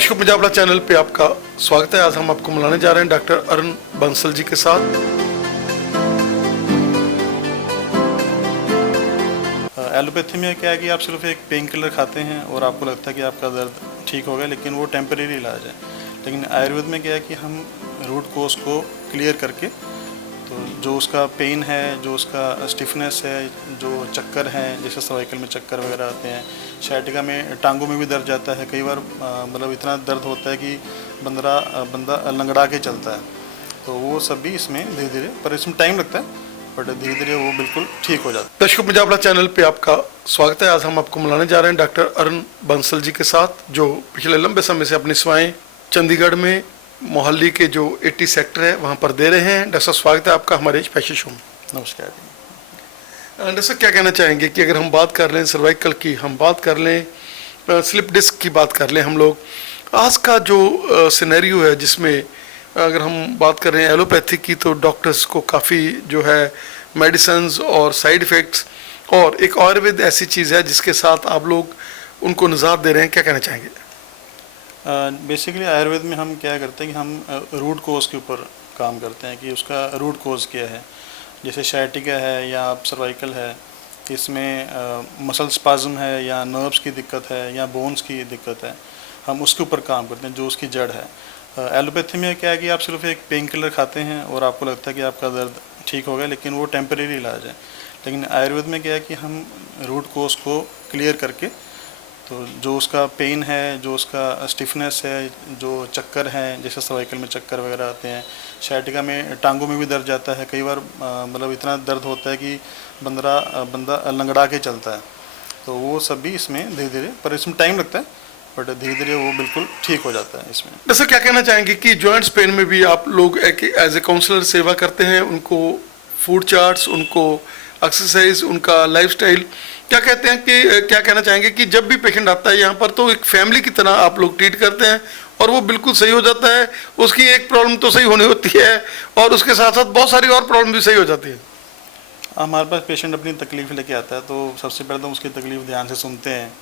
दर्शकों, पंजाब चैनल पे आपका स्वागत है। आज हम आपको मिलाने जा रहे हैं डॉक्टर अरुण बंसल जी के साथ। एलोपैथी में क्या है कि आप सिर्फ एक पेन किलर खाते हैं और आपको लगता है कि आपका दर्द ठीक हो गया, लेकिन वो टेम्परेरी इलाज है। लेकिन आयुर्वेद में क्या है कि हम रूट कोज को क्लियर करके, तो जो उसका पेन है, जो उसका स्टिफनेस है, जो चक्कर हैं, जैसे सर्वाइकल में चक्कर वगैरह आते हैं, शायटिका में टांगों में भी दर्द जाता है कई बार, मतलब इतना दर्द होता है कि बंदा लंगड़ा के चलता है। तो वो सब भी इसमें धीरे धीरे, पर इसमें टाइम लगता है, बट धीरे धीरे वो बिल्कुल ठीक हो जाता है। दर्शकों, पंजाब चैनल पे आपका स्वागत है। आज हम आपको मिलाने जा रहे हैं डॉक्टर अरुण बंसल जी के साथ, जो पिछले लंबे समय से अपनी सेवाएं चंडीगढ़ में मोहाली के जो 80 सेक्टर है वहाँ पर दे रहे हैं। डॉक्टर साहब, स्वागत है आपका हमारे स्पेशल शो में। नमस्कार। डॉक्टर साहब, क्या कहना चाहेंगे कि अगर हम बात कर लें सर्वाइकल की, हम बात कर लें स्लिप डिस्क की बात कर लें, हम लोग आज का जो सिनेरियो है जिसमें अगर हम बात कर रहे हैं एलोपैथी की, तो डॉक्टर्स को काफ़ी जो है मेडिसिन्स और साइड इफ़ेक्ट्स, और एक आयुर्वेद ऐसी चीज़ है जिसके साथ आप लोग उनको निजात दे रहे हैं। क्या कहना चाहेंगे? बेसिकली आयुर्वेद में हम क्या करते हैं कि हम रूट कोज के ऊपर काम करते हैं कि उसका रूट कोज क्या है। जैसे शायटिका है या सर्वाइकल है, इसमें मसल स्पाज्म है या नर्व्स की दिक्कत है या बोन्स की दिक्कत है, हम उसके ऊपर काम करते हैं जो उसकी जड़ है। एलोपैथी में क्या है कि आप सिर्फ एक पेन किलर खाते हैं और आपको लगता है कि आपका दर्द ठीक हो गया, लेकिन वो टेम्परेरी इलाज है। लेकिन आयुर्वेद में क्या है कि हम रूट कोज को क्लियर करके, तो जो उसका पेन है, जो उसका स्टिफनेस है, जो चक्कर हैं, जैसे सर्वाइकल में चक्कर वगैरह आते हैं, शायटिका में टांगों में भी दर्द जाता है कई बार, मतलब इतना दर्द होता है कि बंदा लंगड़ा के चलता है। तो वो सब भी इसमें धीरे धीरे, पर इसमें टाइम लगता है, बट धीरे धीरे वो बिल्कुल ठीक हो जाता है इसमें। जैसे क्या कहना चाहेंगे कि जॉइंट्स पेन में भी आप लोग एज ए काउंसलर सेवा करते हैं, उनको फूड चार्ट्स, उनको एक्सरसाइज, उनका लाइफस्टाइल, क्या कहते हैं कि क्या कहना चाहेंगे कि जब भी पेशेंट आता है यहाँ पर तो एक फैमिली की तरह आप लोग ट्रीट करते हैं और वो बिल्कुल सही हो जाता है? उसकी एक प्रॉब्लम तो सही होनी होती है और उसके साथ साथ बहुत सारी और प्रॉब्लम भी सही हो जाती है। हमारे पास पेशेंट अपनी तकलीफ़ लेके आता है, तो सबसे पहले तो उसकी तकलीफ़ ध्यान से सुनते हैं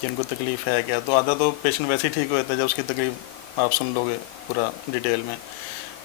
कि उनको तकलीफ़ है क्या। तो आधा तो पेशेंट वैसे ही ठीक हो जाता है जब उसकी तकलीफ़ आप सुन लोगे पूरा डिटेल में।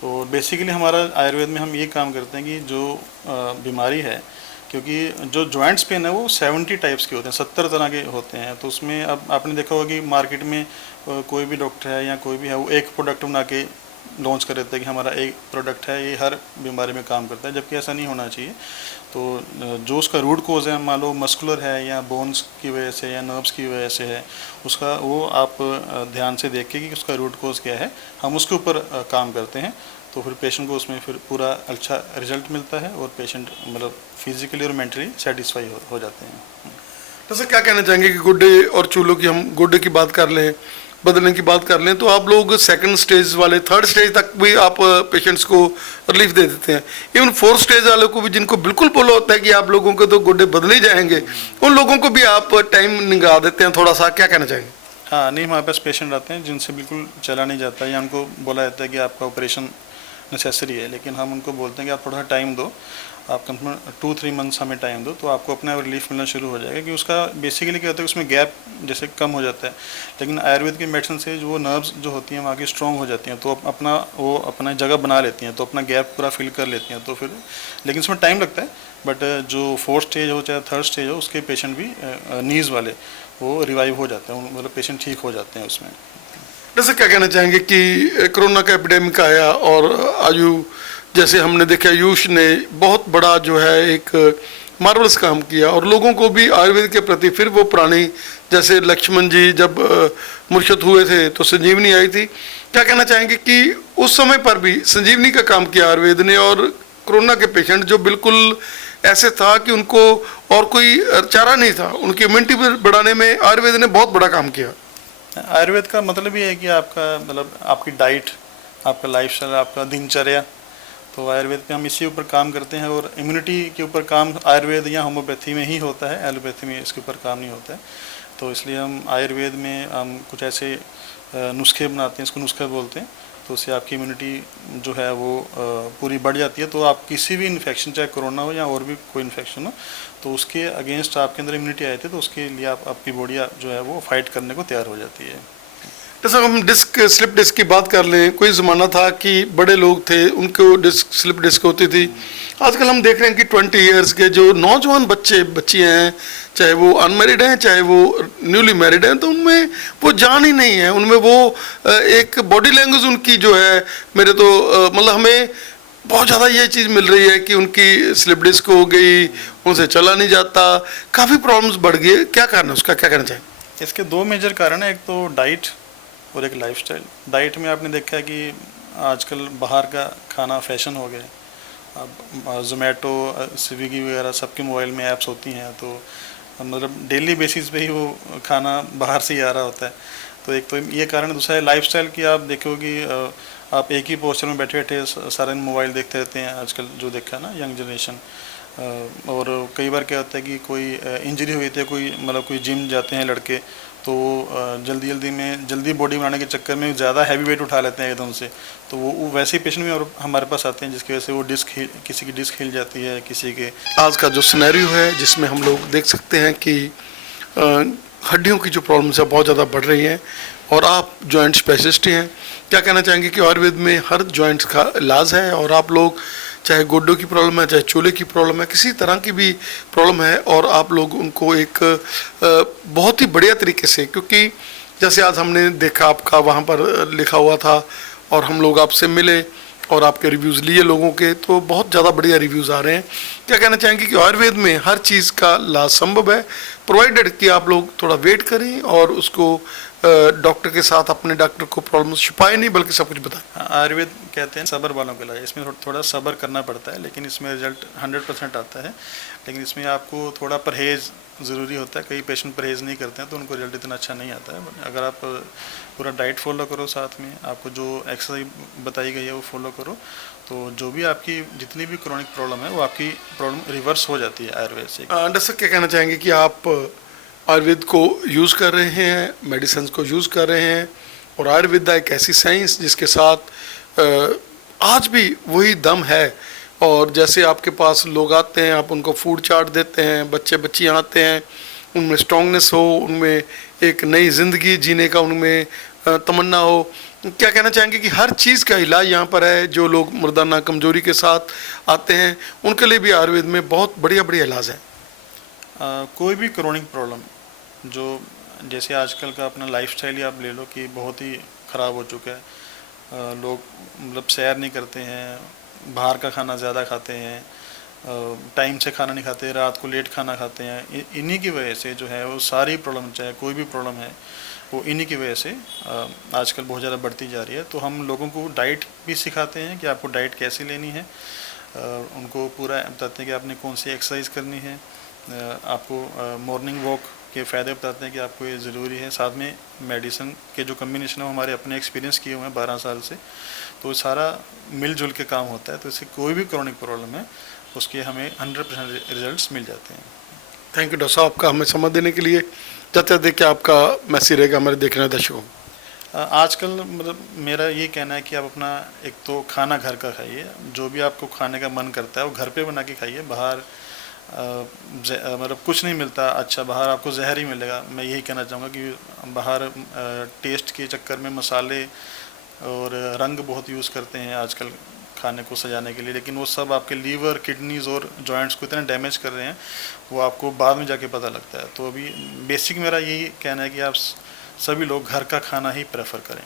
तो बेसिकली हमारा आयुर्वेद में हम ये काम करते हैं कि जो बीमारी है, क्योंकि जो जॉइंट्स पेन है वो 70 टाइप्स के होते हैं, 70 तरह के होते हैं। तो उसमें अब आपने देखा होगा कि मार्केट में कोई भी डॉक्टर है या कोई भी है, वो एक प्रोडक्ट बना के लॉन्च कर देते हैं कि हमारा एक प्रोडक्ट है, ये हर बीमारी में काम करता है, जबकि ऐसा नहीं होना चाहिए। तो जो उसका रूट कोज है, मान लो मस्कुलर है या बोन्स की वजह से या नर्व्स की वजह से है, उसका वो आप ध्यान से देख के कि उसका रूट कोज क्या है, हम उसके ऊपर काम करते हैं। तो फिर पेशेंट को उसमें फिर पूरा अच्छा रिजल्ट मिलता है और पेशेंट मतलब फिजिकली और मेंटली सेटिस्फाई हो जाते हैं। तो सर, क्या कहना चाहेंगे कि गुड्डे और चूलों की, हम गुड्डे की बात कर लें, बदलने की बात कर लें, तो आप लोग सेकंड स्टेज वाले, थर्ड स्टेज तक भी आप पेशेंट्स को रिलीफ दे देते हैं। इवन फोर्थ स्टेज वालों को भी, जिनको बिल्कुल बोला होता है कि आप लोगों के तो गुड्डे बदले ही जाएंगे, उन लोगों को भी आप टाइम निकाल देते हैं थोड़ा सा। क्या कहना चाहेंगे? हाँ, नहीं, हमारे पास पेशेंट आते हैं जिनसे बिल्कुल चला नहीं जाता या उनको बोला जाता है कि आपका ऑपरेशन नेसेसरी है, लेकिन हम उनको बोलते हैं कि आप थोड़ा टाइम दो, आप कम से कम 2-3 मंथ्स हमें टाइम दो, तो आपको अपना रिलीफ मिलना शुरू हो जाएगा। कि उसका बेसिकली क्या होता है, उसमें गैप जैसे कम हो जाता है। लेकिन आयुर्वेद की मेडिसिन से जो नर्व्स जो होती हैं वहाँ की स्ट्रॉन्ग हो जाती हैं, तो वो अपना जगह बना लेती हैं, तो अपना गैप पूरा फिल कर लेती हैं। तो फिर लेकिन उसमें टाइम लगता है, बट जो फोर्थ स्टेज हो चाहे थर्ड स्टेज हो, उसके पेशेंट भी नीज़ वाले वो रिवाइव हो जाते हैं, मतलब पेशेंट ठीक हो जाते हैं उसमें। जैसे क्या कहना चाहेंगे कि कोरोना का एपिडेमिक आया और आयु, जैसे हमने देखा आयुष ने बहुत बड़ा जो है एक मार्वलस काम किया और लोगों को भी आयुर्वेद के प्रति फिर वो पुरानी, जैसे लक्ष्मण जी जब मुर्शद हुए थे तो संजीवनी आई थी। क्या कहना चाहेंगे कि उस समय पर भी संजीवनी का काम किया आयुर्वेद ने, और कोरोना के पेशेंट जो बिल्कुल ऐसे था कि उनको और कोई चारा नहीं था, उनकी इम्यूनिटी बढ़ाने में आयुर्वेद ने बहुत बड़ा काम किया। आयुर्वेद का मतलब ये है कि आपका मतलब आपकी डाइट, आपका लाइफस्टाइल, आपका दिनचर्या, तो आयुर्वेद पे हम इसी ऊपर काम करते हैं। और इम्यूनिटी के ऊपर काम आयुर्वेद या होम्योपैथी में ही होता है, एलोपैथी में इसके ऊपर काम नहीं होता है। तो इसलिए हम आयुर्वेद में हम कुछ ऐसे नुस्खे बनाते हैं, इसको नुस्खा बोलते हैं, तो उससे आपकी इम्यूनिटी जो है वो पूरी बढ़ जाती है। तो आप किसी भी इन्फेक्शन, चाहे कोरोना हो या और भी कोई इन्फेक्शन हो, तो उसके अगेंस्ट आपके अंदर इम्यूनिटी आई थी, तो उसके लिए आपकी बॉडी जो है वो फाइट करने को तैयार हो जाती है। जैसा हम डिस्क स्लिप डिस्क की बात कर लें, कोई ज़माना था कि बड़े लोग थे उनको डिस्क स्लिप डिस्क होती थी। आजकल हम देख रहे हैं कि 20 इयर्स के जो नौजवान बच्चियाँ हैं, चाहे वो अनमैरिड हैं चाहे वो न्यूली मैरिड हैं, तो उनमें वो जान ही नहीं है, उनमें वो एक बॉडी लैंग्वेज उनकी जो है, मेरे तो मतलब हमें बहुत ज़्यादा ये चीज़ मिल रही है कि उनकी स्लिप डिस्क हो गई, उनसे चला नहीं जाता, काफ़ी प्रॉब्लम्स बढ़ गई है। क्या कारण है उसका, क्या कहना चाहिए? इसके दो मेजर कारण है, एक तो डाइट और एक लाइफस्टाइल। डाइट में आपने देखा है कि आजकल बाहर का खाना फैशन हो गया। अब जोमेटो, स्विगी वगैरह सबके मोबाइल में ऐप्स होती हैं, तो मतलब डेली बेसिस पे ही वो खाना बाहर से ही आ रहा होता है। तो एक तो ये कारण है। दूसरा है लाइफस्टाइल की। आप देखो कि आप एक ही पोस्चर में बैठे बैठे सारा दिन मोबाइल देखते रहते हैं आजकल, जो देखा है ना यंग जनरेशन। और कई बार क्या होता है कि कोई इंजरी हुई थी, कोई मतलब कोई जिम जाते हैं लड़के, तो जल्दी बॉडी बनाने के चक्कर में ज़्यादा हैवी वेट उठा लेते हैं एकदम से। तो वो वैसे ही पेशेंट भी हमारे पास आते हैं जिसकी वजह से वो किसी की डिस्क हिल जाती है, किसी के। आज का जो सिनेरियो है जिसमें हम लोग देख सकते हैं कि हड्डियों की जो प्रॉब्लम्स है बहुत ज़्यादा बढ़ रही हैं, और आप जॉइंट स्पेशलिस्ट हैं, क्या कहना चाहेंगे कि आयुर्वेद में हर जॉइंट्स का इलाज है, और आप लोग चाहे गोड्डों की प्रॉब्लम है, चाहे चूल्हे की प्रॉब्लम है, किसी तरह की भी प्रॉब्लम है, और आप लोग उनको एक बहुत ही बढ़िया तरीके से, क्योंकि जैसे आज हमने देखा आपका वहाँ पर लिखा हुआ था और हम लोग आपसे मिले और आपके रिव्यूज़ लिए लोगों के, तो बहुत ज़्यादा बढ़िया रिव्यूज़ आ रहे हैं। क्या कहना चाहेंगे कि आयुर्वेद में हर चीज़ का इलाज संभव है, प्रोवाइडेड कि आप लोग थोड़ा वेट करें और उसको डॉक्टर के साथ अपने डॉक्टर को प्रॉब्लम छुपाए नहीं बल्कि सब कुछ बताएं। आयुर्वेद कहते हैं सब्र वालों के लिए। इसमें थोड़ा सब्र करना पड़ता है, लेकिन इसमें रिजल्ट 100% आता है। लेकिन इसमें आपको थोड़ा परहेज़ ज़रूरी होता है। कई पेशेंट परहेज़ नहीं करते हैं तो उनको रिजल्ट इतना अच्छा नहीं आता है। अगर आप पूरा डाइट फॉलो करो, साथ में आपको जो एक्सरसाइज बताई गई है वो फॉलो करो, तो जो भी आपकी जितनी भी क्रोनिक प्रॉब्लम है वो आपकी प्रॉब्लम रिवर्स हो जाती है आयुर्वेद से। डॉक्टर साहब, क्या कहना चाहेंगे कि आप आयुर्वेद को यूज़ कर रहे हैं, मेडिसिन को यूज़ कर रहे हैं, और आयुर्वेद एक ऐसी साइंस जिसके साथ आज भी वही दम है, और जैसे आपके पास लोग आते हैं, आप उनको फूड चार्ट देते हैं, बच्चियाँ आते हैं, उनमें स्ट्रॉन्गनेस हो, उनमें एक नई ज़िंदगी जीने का उनमें तमन्ना हो। क्या कहना चाहेंगे कि हर चीज़ का इलाज यहाँ पर है? जो लोग मर्दाना कमजोरी के साथ आते हैं उनके लिए भी आयुर्वेद में बहुत बढ़िया बढ़िया इलाज है। कोई भी क्रोनिक प्रॉब्लम, जो जैसे आजकल का अपना लाइफस्टाइल ही आप ले लो कि बहुत ही ख़राब हो चुका है। लोग मतलब सैर नहीं करते हैं, बाहर का खाना ज़्यादा खाते हैं, टाइम से खाना नहीं खाते, रात को लेट खाना खाते हैं। इन्हीं की वजह से जो है वो सारी प्रॉब्लम, चाहे कोई भी प्रॉब्लम है, वो इन्हीं की वजह से आजकल बहुत ज़्यादा बढ़ती जा रही है। तो हम लोगों को डाइट भी सिखाते हैं कि आपको डाइट कैसे लेनी है, उनको पूरा बताते हैं कि आपने कौन सी एक्सरसाइज करनी है, आपको मॉर्निंग वॉक के फ़ायदे बताते हैं कि आपको ये ज़रूरी है। साथ में मेडिसिन के जो कम्बिनेशन है वो हमारे अपने एक्सपीरियंस किए हुए हैं 12 साल से, तो सारा मिलजुल के काम होता है। तो इससे कोई भी क्रोनिक प्रॉब्लम है उसके हमें 100% रिजल्ट्स मिल जाते हैं। थैंक यू डॉक्टर साहब, आपका हमें समझ देने के लिए। जाते देखिए आपका मैसेज रहेगा हमारे देखने वाले दर्शकों को। आजकल मतलब मेरा ये कहना है कि आप अपना एक तो खाना घर का खाइए, जो भी आपको खाने का मन करता है वो घर पे बना के खाइए। बाहर मतलब कुछ नहीं मिलता अच्छा, बाहर आपको जहर ही मिलेगा। मैं यही कहना चाहूँगा कि बाहर टेस्ट के चक्कर में मसाले और रंग बहुत यूज़ करते हैं आजकल खाने को सजाने के लिए, लेकिन वो सब आपके लीवर, किडनीज़ और जॉइंट्स को इतना डैमेज कर रहे हैं, वो आपको बाद में जाके पता लगता है। तो अभी बेसिक मेरा यही कहना है कि आप सभी लोग घर का खाना ही प्रेफर करें।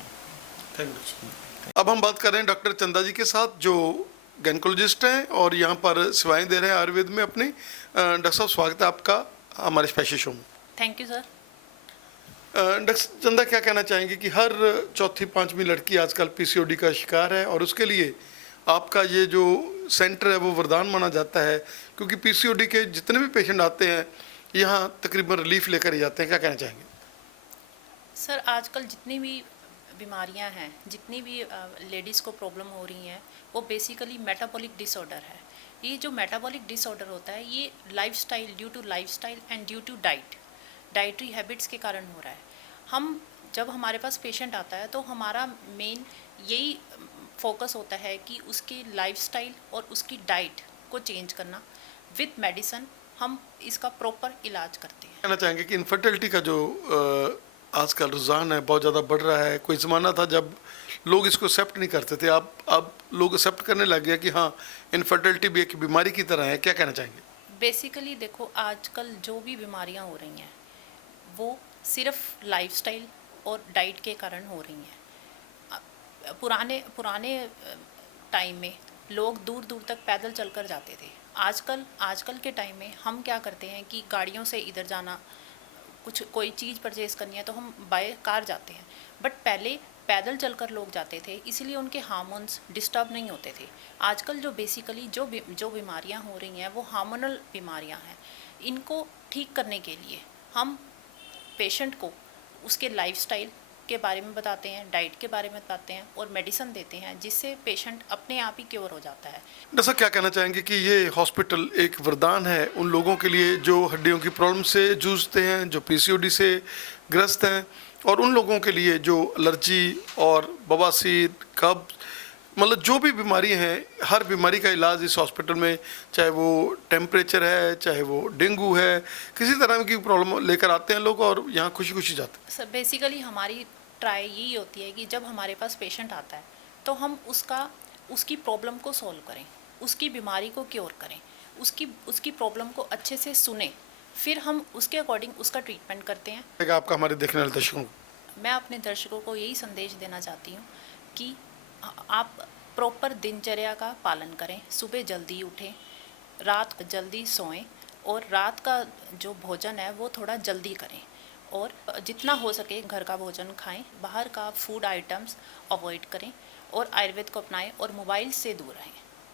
Thank you. अब हम बात कर रहे हैं डॉक्टर चंदा जी के साथ, जो गायनेकोलॉजिस्ट हैं और यहाँ पर सेवाएं दे रहे हैं आयुर्वेद में अपनी। डॉक्टर साहब, स्वागत है आपका हमारे स्पेशल शो में। Thank you sir. डॉक्टर चंदा, क्या कहना चाहेंगे कि हर चौथी पांचवी लड़की आजकल पीसीओडी का शिकार है, और उसके लिए आपका ये जो सेंटर है वो वरदान माना जाता है, क्योंकि पीसीओडी के जितने भी पेशेंट आते हैं यहाँ तकरीबन रिलीफ लेकर ही जाते हैं। क्या कहना चाहेंगे? सर, आजकल जितनी भी बीमारियां हैं, जितनी भी लेडीज़ को प्रॉब्लम हो रही हैं, वो बेसिकली मेटाबॉलिक डिसऑर्डर है। ये जो मेटाबॉलिक डिसऑर्डर होता है ये lifestyle, due to lifestyle and due to dietary habits के कारण हो रहा है। हम जब हमारे पास पेशेंट आता है तो हमारा मेन यही फोकस होता है कि उसकी लाइफस्टाइल और उसकी डाइट को चेंज करना। विद मेडिसिन हम इसका प्रॉपर इलाज करते हैं। कहना चाहेंगे कि इनफर्टिलिटी का जो आजकल रुझान है बहुत ज़्यादा बढ़ रहा है। कोई ज़माना था जब लोग इसको एक्सेप्ट नहीं करते थे, अब लोग एक्सेप्ट करने लग गए कि हाँ, इनफर्टिलिटी भी एक बीमारी की तरह है। क्या कहना चाहेंगे? बेसिकली देखो, आजकल जो भी बीमारियां हो रही हैं वो सिर्फ लाइफस्टाइल और डाइट के कारण हो रही हैं। पुराने पुराने टाइम में लोग दूर दूर तक पैदल चलकर जाते थे। आजकल आजकल के टाइम में हम क्या करते हैं कि गाड़ियों से इधर जाना, कुछ कोई चीज़ परचेज़ करनी है तो हम बाय कार जाते हैं। बट पहले पैदल चलकर लोग जाते थे, इसलिए उनके हार्मोन्स डिस्टर्ब नहीं होते थे। आजकल जो बेसिकली जो बीमारियां हो रही हैं वो हार्मोनल बीमारियां हैं। इनको ठीक करने के लिए हम पेशेंट को उसके लाइफस्टाइल के बारे में बताते हैं, डाइट के बारे में बताते हैं और मेडिसिन देते हैं, जिससे पेशेंट अपने आप ही क्योर हो जाता है। डॉक्टर साहब, क्या कहना चाहेंगे कि ये हॉस्पिटल एक वरदान है उन लोगों के लिए जो हड्डियों की प्रॉब्लम से जूझते हैं, जो पीसीओडी से ग्रस्त हैं, और उन लोगों के लिए जो एलर्जी और बवासीर, कब्ज, मतलब जो भी बीमारी हैं, हर बीमारी का इलाज इस हॉस्पिटल में, चाहे वो टेम्परेचर है, चाहे वो डेंगू है, किसी तरह की प्रॉब्लम लेकर आते हैं लोग और यहाँ खुशी खुशी जाते हैं। सर बेसिकली हमारी ट्राई यही होती है कि जब हमारे पास पेशेंट आता है तो हम उसकी प्रॉब्लम को सॉल्व करें, उसकी बीमारी को क्योर करें, उसकी प्रॉब्लम को अच्छे से सुने, फिर हम उसके अकॉर्डिंग उसका ट्रीटमेंट करते हैं। आपका हमारे देखने वाले दर्शकों को मैं अपने दर्शकों को यही संदेश देना चाहती हूँ कि आप प्रॉपर दिनचर्या का पालन करें, सुबह जल्दी उठें, रात को जल्दी सोएं और रात का जो भोजन है वो थोड़ा जल्दी करें और जितना हो सके घर का भोजन खाएं, बाहर का फूड आइटम्स अवॉइड करें और आयुर्वेद को अपनाएं और मोबाइल से दूर रहें।